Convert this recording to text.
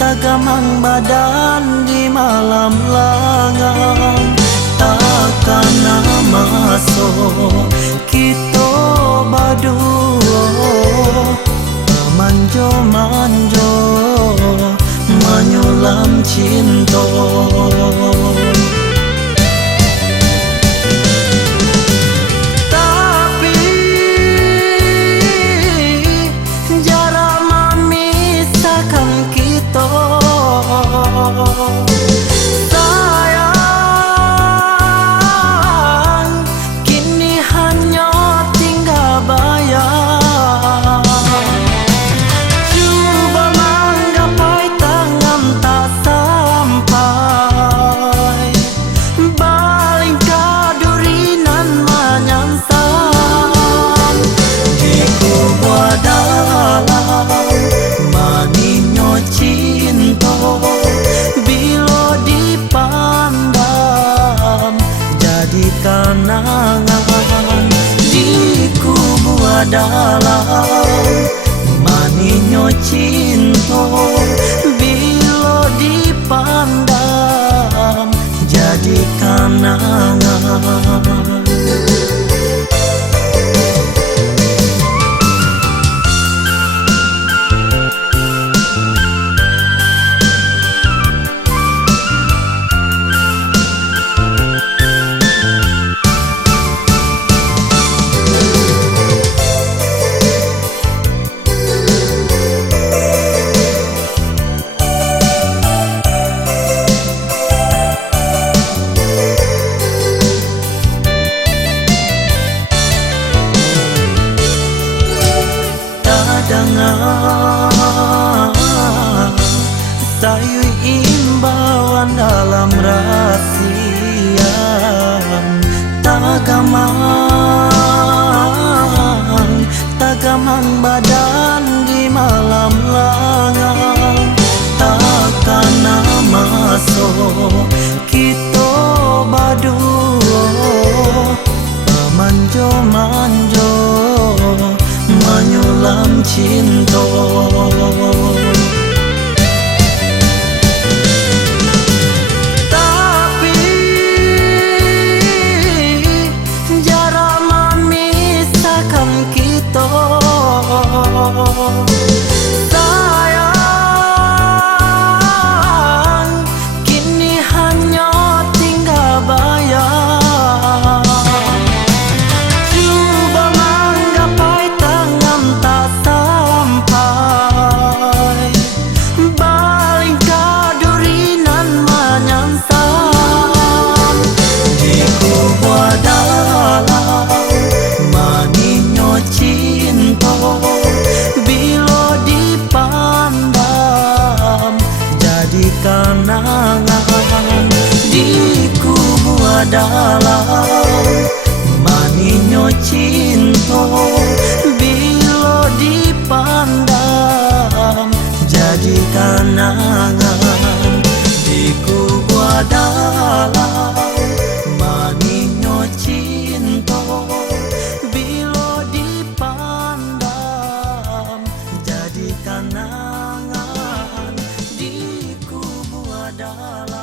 tagamang badan di malam langang. Takkan masuk kita berdua manjo-manjo menyulam cinta. Tapi jarak memisahkan kita. Sayang, kini hanya tinggal bayang. Cuba menggapai tangan tak sampai, baling kadurinan menyansang. Di kubur dalam maninyo cinta, bila dipandang jadi kenangan. Di kubur dalam maninyo cinta, bila dipandang jadi kenangan. Dengar sayu imbauan dalam rahasian. Tagamang badan di malam langang. Takkan masuk kita berdua manjo-manjo menyulam cinta. Tapi jarak memisahkan kita. Sayang, kini hanya tinggal bayang. Cuba menggapai tangan tak sampai, baling kadurinan menyansang. Di kubur dalam maninyo cinta, bila dipandang jadi kenangan. Di kubur dalam maninyo cinta, bila dipandang jadi kenangan. Di kubur dalam maninyo cinta, bila dipandang jadi kenangan. Di kubur dalam